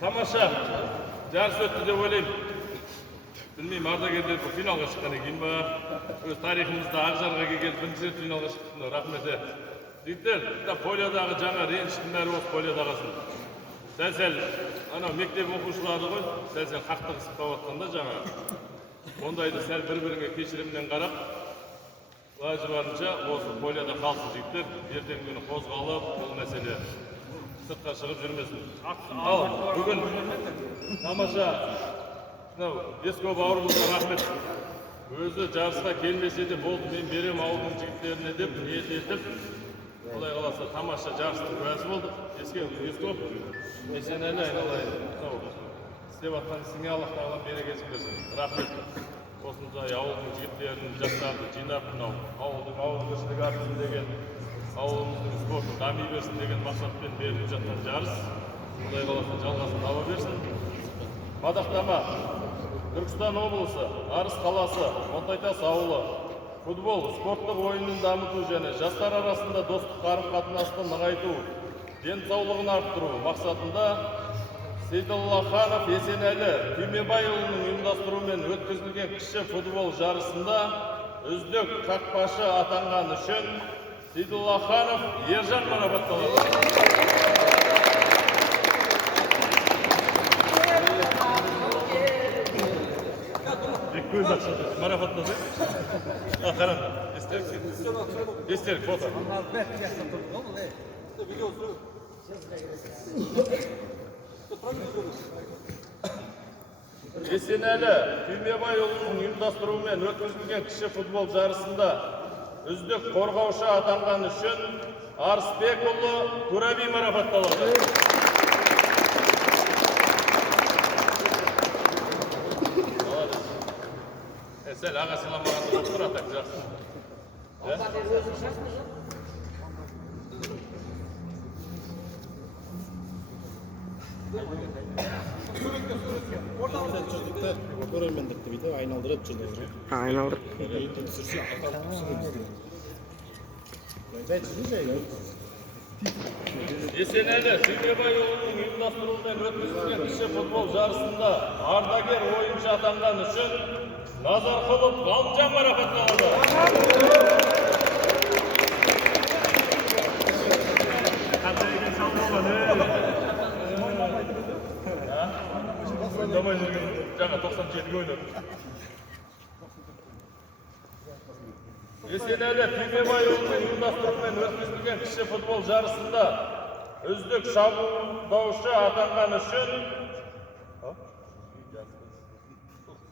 Тамаша жарыс өтті деп ойлаймын. Білмеймін, ардагерлер бұл финалға шыққаннан кейін ба, өз тарихымызда Ақжарға келген бірінші рет финалға шықтым. Рахмет. Жігіттер, полиядағы жаңа ренжіштің бәрі осы полиядағасын. Сәл-сәл анау мектеп оқушылары ғой, сәл-сәл қақтығысып қалып жатқанда жаңа. Ондайды сәл бір-біріңе кешіріммен қарап, лажы барынша осы полияда қалсын жігіттер, ертеңгі күні қозғалып, бұл мәселе сыртқа шығып жүрмесін. Ал бүгін тамаша Еско бауырымызға рахмет. Өзі жарысқа келмесе де болды, мен берем ауылдың жігіттеріне деп ниет етіп, Құдай қаласа тамаша жарыстың куәсі болдық. Еско, есен әлі айналайын. Істеп жатқан ісіңе Аллах тағала берекесін берсін. Рахмет. Осындай ауылдың жігіттерін, жастарды жинап, ауылдың ауылдың артын деген, ауылымыздың спорты дами берсін деген мақсатпен беріліп жатқан жарыс. Құдай қаласа жалғасын таба берсін. Мадақтама Түркістан облысы, Арыс қаласы, Монтайтас ауылы футбол спорттық ойынын дамыту және жастар арасында достық қарым-қатынасты нығайту, денсаулығын арттыру мақсатында Сейдоллаханов Есенәлі Түймебайұлының ұйымдастыруымен өткізілген кіші футбол жарысында үздік қақпашы атанған үшін Сейдоллаханов Ержан марапатталды. Көз ақшады, марапаттады. Қарам, естелік, фото. Есенәлі Түймебайұлының ұйымдастыруымен өткізілген кіші футбол жарысында үздік қорғаушы атанған үшін Арысбекұлы Тураби марапатталды. Сәл аға сыйламағанды болып тұр, атақ жақсы. Көрермендікті бейді айналдырып жүрді. Айналдырып. Есенәлі Түймебайұлының ұйымдастыруымен өткізілген кіші футбол жарысында ардагер ойыншы атанған үшін Назарқұлов Ғалымжан марапатталды. Ойнамай жүрген жаңа 97-ге ойнады. Есенәлі Түймебайұлының ұйымдастыруымен өткізілген кіші футбол жарысында үздік шабуылдаушы атанған үшін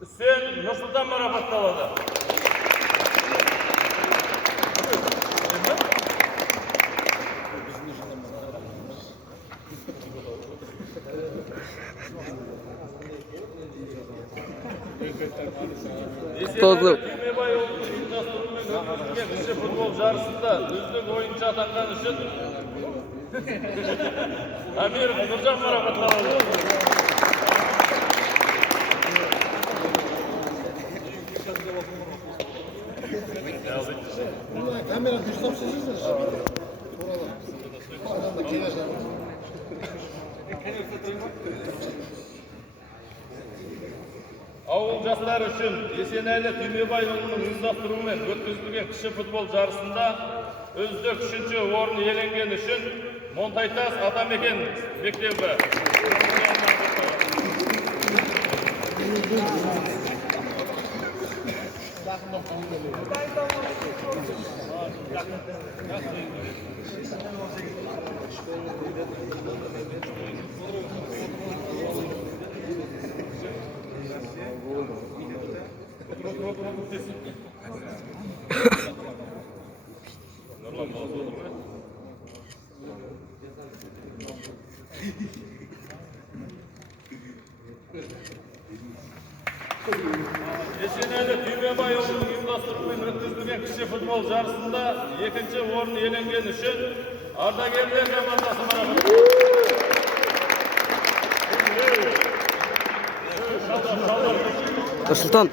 Үсен Нұрсұлтан марапатталды. Есенәлі Түймебайұлының ұйымдастыруымен өткізілген кіші футбол жарысында үздік ойыншы атанған үшін Амиров Нұржан марапатталды. Камера дұрыстап сөзіңіздер. Адамда келе жатыр. Ауыл жастары үшін Есенәлі Түймебайұлының ұйымдастыруымен өткізілген кіші футбол жарысында үздік 3-ші орын иеленген үшін Монтайтас Атамекен мектебі. Есенәлі Түймебайұлының ұйымдастыруымен өткізілген кіші футбол жарысында 2-ші орын иеленген үшін ардагерлер командасы марапатталды. Нұрсұлтан.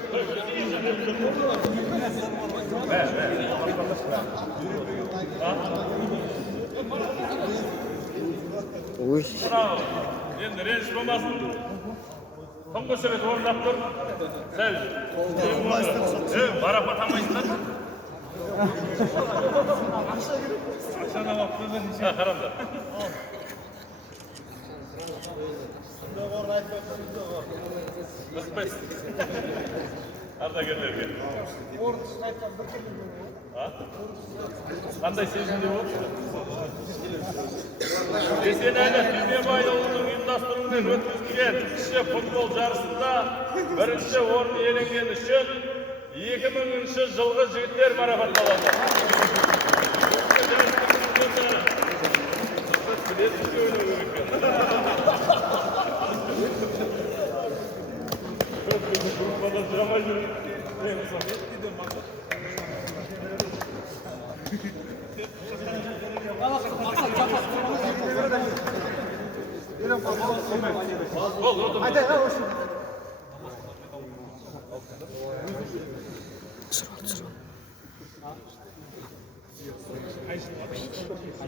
Uy. Bravo. Endi rejish bo'lmasin. Tungush rет o'rnab tur. Sal. Marafat olmaysizlar. Aqshani olib qo'ygan necha qaramlar. Qiziqmaysiz. Ardagerlarga. Qanday sezimli bo'ldi? Esenali Tüzmebay yoluning uyushtiruvidan o'tkazilgan kishi futbol jarısında birinchi o'rin elengen uchun 2000-yilgi jigitlar marafotlanadi.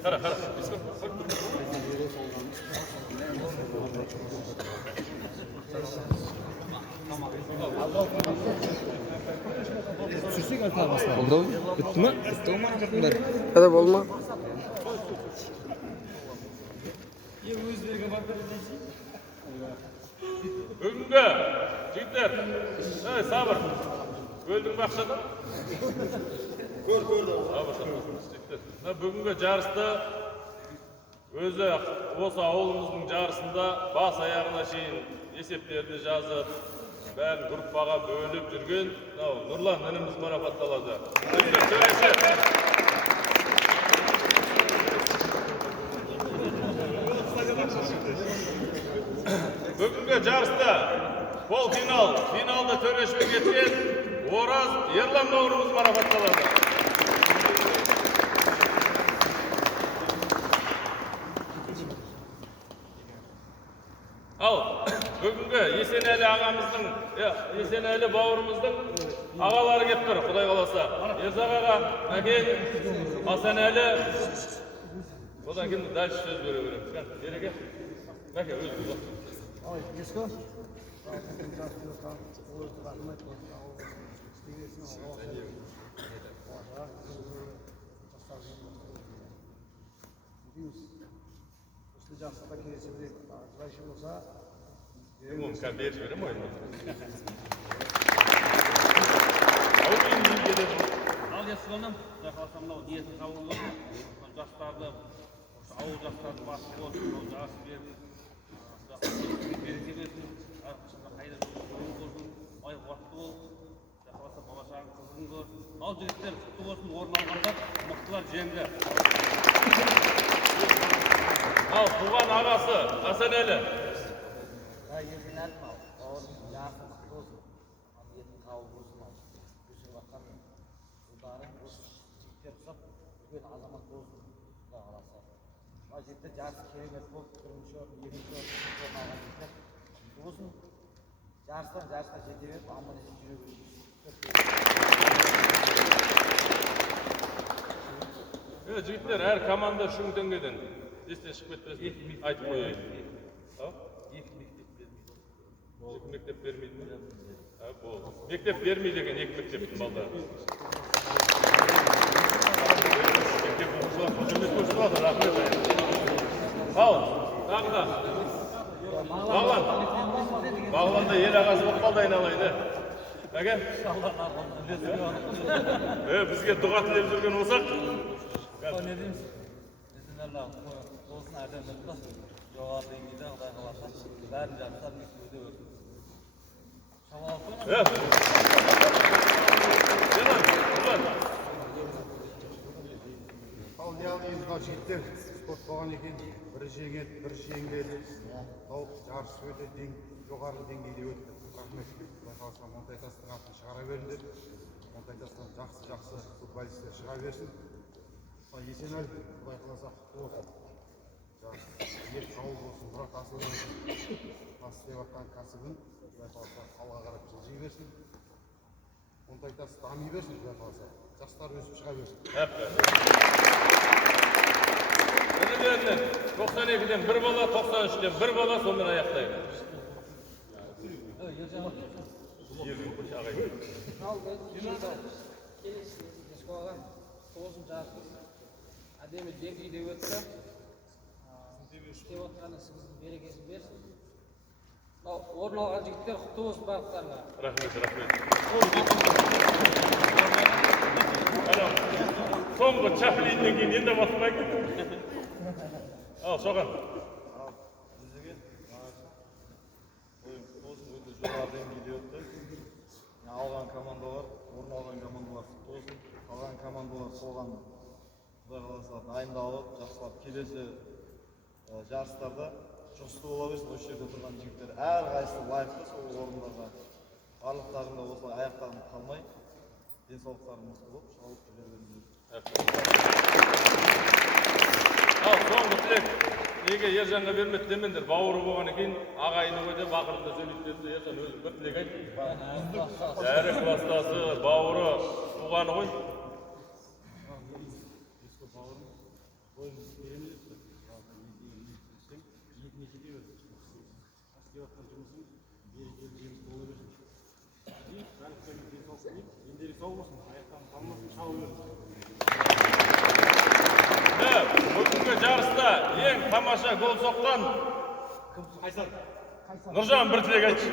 Qara. Oldu mu? Bitti mi? Bitti mi? Hadi olma. Bugungi jigitlar, sabr. O'lding baqshada? Ko'rdim. Sabr. Bugungi jarısda o'zi o'z avulumuzning jarısında bas ayağına şeyin eseplerini yazıp ben gruppaga bölüp жүрген Nurlan inimiz marafatlanadi. Bugungi jarısda finalda töreşmek etken Oraz Erlan Novruz marafatlanadi. Al, bugungi Esenali ağamızın, Esenali bauırımızın ağaları kelip tur, Xudoy kalasa. Erzaq ağa, Aken, Hasanali, odan keyin dальше söz bere beremiz. Bereke. Aka, özü bak. Mumkan berib berem oyunu. Al yaşlanım, yakalsamda o diyeti kavurulur. Yaşlarda, ağır yaşlarda baskı olsun, o jası verdi. Bereke versin, arkasında hayır oyun olsun, ay vakti ol. Yakalasa babaşağın kızını gör. Al jigitler, kutlu olsun, orun alganda, mıktılar jemde. Al, tuğan ağası, Hasanali. Jigitler, her komanda şunu döngeden. Esте chiqib ketmasdan aytib qo'yaylik. Iki mektep bermeydimi? Ha, bo'ldi. Mektep bermeydi ekan iki mektepning baldari. Mektep o'qishlar hujumga ko'chiradi, rahmat. Al, taqda. Bag'landa yer ag'asi bo'lib qoldi aynalaydi. Aka? Bizga duo tilab yurgan bo'lsak, Ne diyeyim? Esenler olsun erdemlikte. Yoğar dengede Xudoy kalasa. Bärini yapsar, üstüde öldü. Şamal koyma. Ал диалогымызға жігіттер спорт болған екен, бірі жеңеді, бірі жеңіледі. Тауық жарыс өте жоғары деңгейде өтті. Рахмет. Құдай қаласа Монтайтастың атын шығара беріңдер. Монтайтастан жақсы футболисттер шыға берсін. Есенәлі, Құдай қаласа болсын. Ел қауыл болсын, бірақ асылы істеп жатқан кәсібін Құдай қаласа алға қарап жылжи берсін. Монтайтас дами берсін, Құдай қаласа. Жастар өсіп шыға берсін. Önümden 92'den bir bala, 93'ten bir bala sondan аяқтайды. Al келесі қойған 9-шы жарыс әдемі деңгейде өтті. Істеп отырғаны сіздің берекесін берсін. Орын алған жігіттер құтты болсын барлықтарына. Рахмет. Соңғы Чаплиннен кейін енді басылмайды. Ал, соған. Bizga o'yin o'zi o'ta jo'rali dengeyda o'tdi. Algan komandalar, o'rin olgan komandalar olsun, qolgan komandalar so'g'an Xudo xolasa dayındalib, yaxshilab kelesi jarыстарда justi bo'la bersin. O'sha yerda turgan jigitlar har qaysi loyiqli sol o'rinlarga bарлықтарында осылай аяқтарың қалмай, денсаулықтарың мықты болып, шалып жүре беріңіздер. Ал, соңғы тілек. Неге Ержанға бермеді демендер, бауыры болғаны кейін ағайыны қойды, бақырында сөйлейді деді, Ержан өзі бір тілек айтты. Әрі кластасы, бауыры, туғаны ғой. Бүгінгі жарыста ең тамаша гол соққан Нұржан бір тілек айтшы.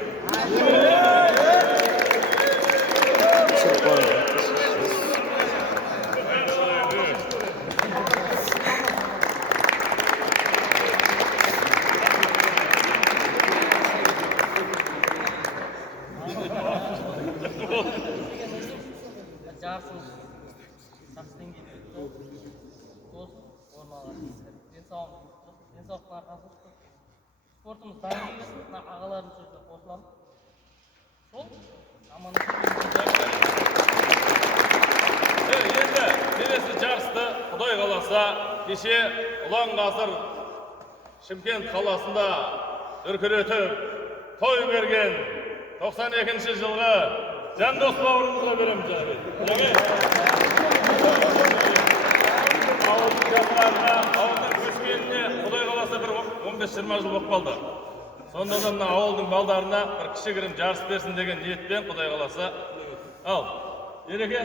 Жарысымыз жақсы деңгейде өтті. Орын алған денсаулықтың арқасы спортымыз дами берсін, ағаларымыз жерде қосыламыз. Сол аман Енді келесі жарысты Құдай қаласа кеше ұлан ғасыр Шымкент қаласында дүркіретіп той берген 92-ші жылғы Жандос бауырымызға береміз. Ауылдың жастарына, ауылдың өскеніне Құдай қаласа бір 15-20 жыл болып қалды. Сонда да мына ауылдың балдарына бір кішігірім жарыс берсін деген ниетпен Құдай қаласа. Ал, Ереке,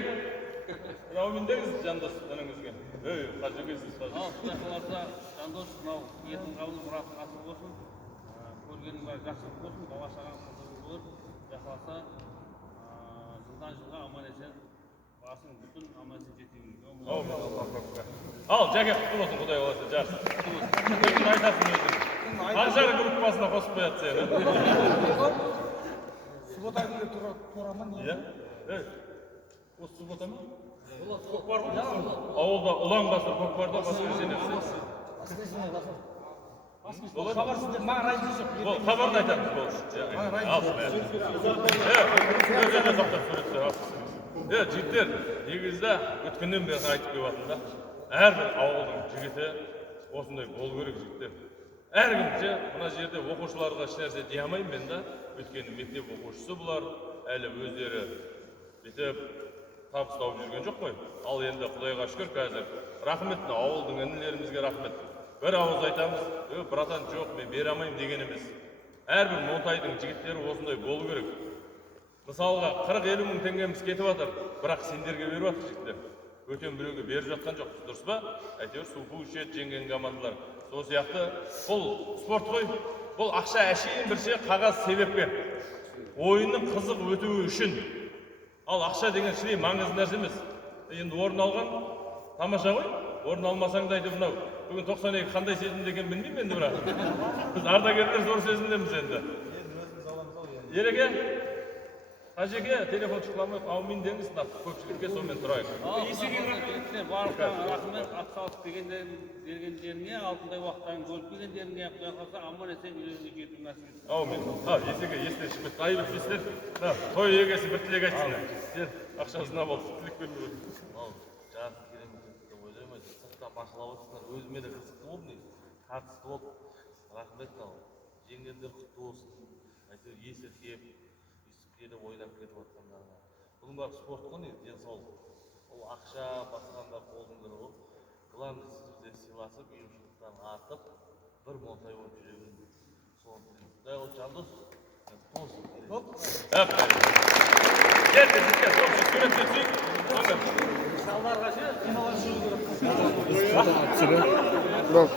аумин деңіз Жандос önіңізге. Қажы келсіз. Ал, Құдай қаласа, Жандос, мынау ниетің қабыл мұратың асыл болсын. Көргенің бәрі жақсылық болсын, бала шағаң қызығы болып, Құдай қаласа жылдан жылға аман есен басың бүтін аман есен жетейін. Ал, жәке құтты болсын Құдай қаласа жарыс. Өзің айтасың өзің. Қаншары группасына қосып қояды сені. Суббота күні тұрамын. Иә? Осы суббота ма? Көкпар ғой? Ауылда ұлан ғасыр көкпарда воскресенье. Хабарсыздар, маған айтып жоқ. Бол, хабарды айтамыз, бол. Ал, өзіне сақтап суреттер ал. Жігіттер, негізді өткеннен бері айтып келіп жатырмын да. Әрбір ауылдың жігіті осындай болу керек жігіттер. Әркімше мына жерде оқушыларға ешнәрсе дей алмаймын мен да. Өйткені мектеп оқушысы бұлар, әлі өздері бүйтіп табыстап жүрген жоқ қой. Ал енді Құдайға шүкір қазір рахмет ауылдың інілерімізге рахмет. Бір ауыз айтамыз, братан жоқ, мен бере алмаймын деген емес. Әрбір Монтайдың жігіттері осындай болу керек. Мысалға 40-50 мың теңгеміз кетіп жатыр, бірақ сендерге беріп жатыр жігіттер. Өтен біреуге беріп жатқан жоқ, дұрыс па? Әйтеуір суфу ішеді жеңген командалар. Сол сияқты бұл спорт қой. Бұл ақша әшейін бірше қағаз себепке. Ойынның қызық өтуі үшін. Ал ақша деген шынайы маңызды нәрсе емес. Енді орын алған тамаша ғой. Орын алмасаң да айтып мынау. Бүгін 92 қандай сезімде екен білмеймін енді бірақ. Біз ардагерлер зор сезімдеміз енді. Ереке, Қажеке, телефон шықламай, аумин деңіз, көпшілікке сонымен тұрайық. Есеге барлықтарыңа рахмет, атсалып бергендеріңе, алтындай уақыттарын көріп келгендеріңе, Құдай қаласа аман есен үйлеріңе жету нәсіп етсін. Аумин. Есеге естен шықпайды. Айып етпейсіздер. Той егесі бір тілек айтсын. Сен ақшасына болды, тілек бермей өтіп. Жарыс керемет деп ойлаймын. Сыртта бақылап отырсыңдар. Өзіме де қызықты болды, тартысты болды. Рахмет, жеңгендер құтты болсын. Әйтеуір есіркеп деп ойлап кетіп жатқандарына. Бұның бәрі спорт қой, денсаулық. Ол ақша басқанда қолдың бірі ғой. Ulan sizde Sivas'ın uyumsuzluktan artıp bir montay olup жүрегін соны тілеймін. Ол Жандос, тосын тілеймін. Gel de sizler, çok şükür etsin. Салдарға ше, жиналған шығу керек. Sıra. Bak.